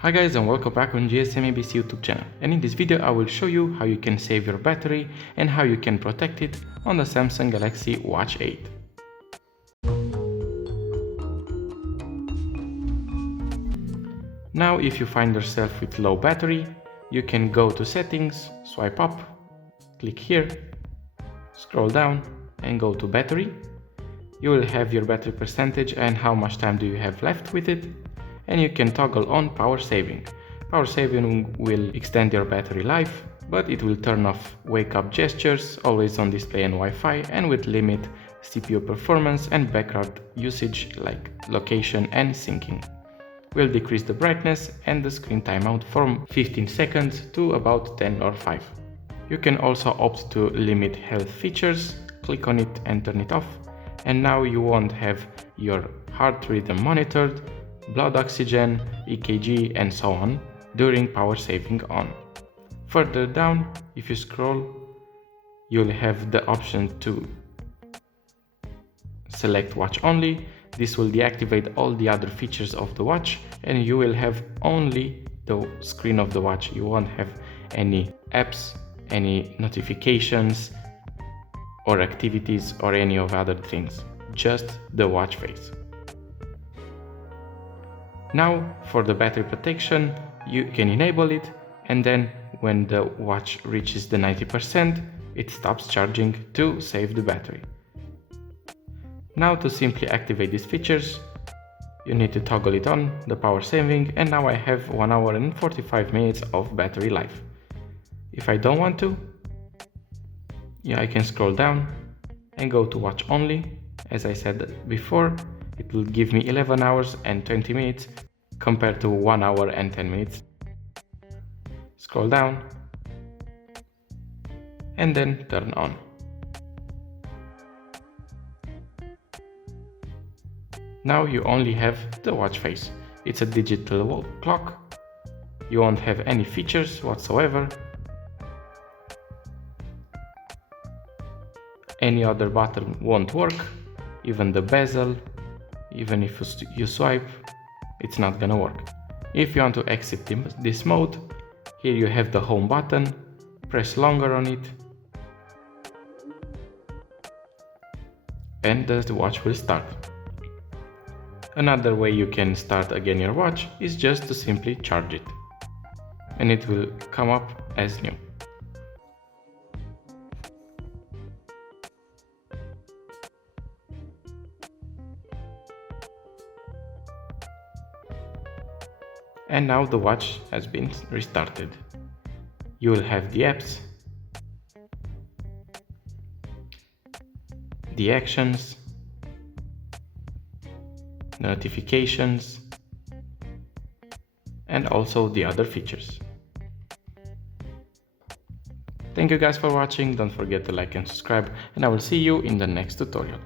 Hi guys, and welcome back on GSM-ABC YouTube channel, and in this video I will show you how you can save your battery and how you can protect it on the Samsung Galaxy Watch 8. Now if you find yourself with low battery, you can go to settings, swipe up, click here, scroll down and go to battery. You will have your battery percentage and how much time do you have left with it. And you can toggle on power saving. Power saving will extend your battery life, but it will turn off wake up gestures, always on display and Wi-Fi, and will limit CPU performance and background usage like location and syncing. Will decrease the brightness and the screen timeout from 15 seconds to about 10 or 5. You can also opt to limit health features, click on it and turn it off, and now you won't have your heart rhythm monitored, blood oxygen, EKG and so on during power saving on. Further down, if you scroll, you'll have the option to select watch only. This will deactivate all the other features of the watch and you will have only the screen of the watch. You won't have any apps, any notifications or activities or any of other things, just the watch face. Now for the battery protection, you can enable it, and then when the watch reaches the 90%, it stops charging to save the battery. Now to simply activate these features, you need to toggle it on, the power saving, and now I have 1 hour and 45 minutes of battery life. If I don't want to, I can scroll down and go to watch only. As I said before, it will give me 11 hours and 20 minutes compared to 1 hour and 10 minutes. Scroll down and then turn on. Now you only have the watch face. It's a digital wall clock. You won't have any features whatsoever. Any other button won't work, even the bezel. Even if you swipe, it's not gonna work. If you want to exit this mode, here you have the home button, press longer on it, and the watch will start. Another way you can start again your watch is just to simply charge it, and it will come up as new. And now the watch has been restarted. You will have the apps, the actions, the notifications, and also the other features. Thank you guys for watching. Don't forget to like and subscribe, and I will see you in the next tutorial.